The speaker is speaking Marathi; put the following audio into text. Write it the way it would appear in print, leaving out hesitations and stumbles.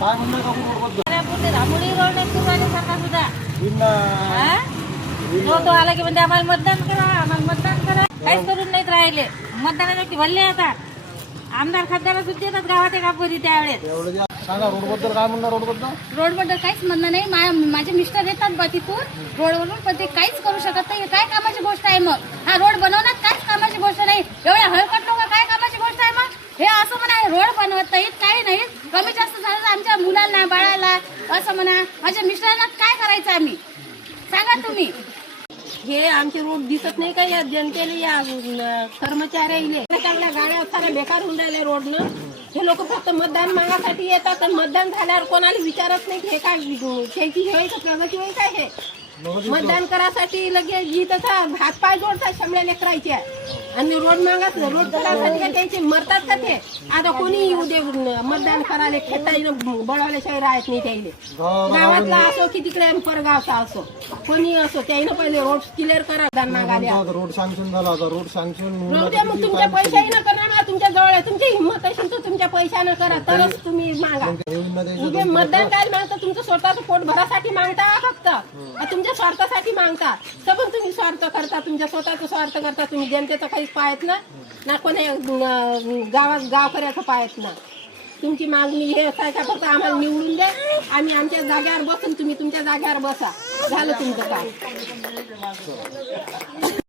काय म्हणणं का रोडबद्दल? पुढे रामुडी रोड नाही सुरू आहे सरकार सुद्धा. बिना तो आला की म्हणजे आम्हाला मतदान करा, आम्हाला मतदान करा. काहीच करून नाहीत राहिले. मतदानासाठी भरले आता आमदार खासदार सुद्धा येतात गावाच्या कापोरी त्यावेळेस. एवढं जे सांगा रोडबद्दल काय म्हणणं रोडबद्दल? रोडबद्दल काहीच म्हणणं नाही. माझे मिस्टर येतात बा तिथून रोडवरून, पण ते काहीच करू शकत नाही. काय कामाची गोष्ट आहे मग? हा रोड बनवण्यात काहीच कामाची गोष्ट नाही. एवढ्या हळकट लोक काय कामाची गोष्ट आहे मग? हे असं म्हणा रोड बनवत नाहीत, काही नाही. कमी जास्त झालं तर आमच्या मुलांना बाळाला असं म्हणा. माझ्या मिस्टरांना काय करायचं आम्ही सांगा तुम्ही? हे आमचे रोड दिसत नाही का या जनतेला, या कर्मचाऱ्याले चांगल्या गाड्या साऱ्या बेकार होऊन राहिल्या रोडनं. हे लोक फक्त मतदान मागासाठी येतात आणि मतदान झाल्यावर कोणाला विचारत नाही हे काय शेती होय का प्रगती होय काय. हे मतदान करासाठी लगेच इथं हातपाय जोडतात शंभर लेकरायचे आणि रोड मागत रोड करायसाठी का त्याचे मरतात का ते. आता कोणी येऊ दे मतदान करायला खेळता बळवल्याशिवाय राहत नाही त्याईले. गावातला असो की तिकडे परगावचा असो कोणी असो त्याईनं पहिले रोड क्लिअर करा. मतदान मागायला रोड सँक्शन झाला होता. रोड सँक्शन मग तुमच्या पैशानं करा ना. तुमच्या जवळ आहे तुमची हिंमत असेल तर तुमच्या पैशानं करा तरच तुम्ही मागा. म्हणजे मतदान काय मागता तुमचं स्वतःचं पोट भरासाठी मागता फक्त तुमच्या स्वार्थासाठी मागता. सबन तुम्ही स्वार्थ करता, तुमच्या स्वतःचा स्वार्थ करता. तुम्ही जनतेचं काहीच पाहत ना कोणी गावात गावकऱ्याचं पाहत ना. तुमची मागणी हे काय का फक्त आम्हाला निवडून द्या, आम्ही आमच्या जाग्यावर बसून तुम्ही तुमच्या जाग्यावर बसा, झालं तुमचं काम.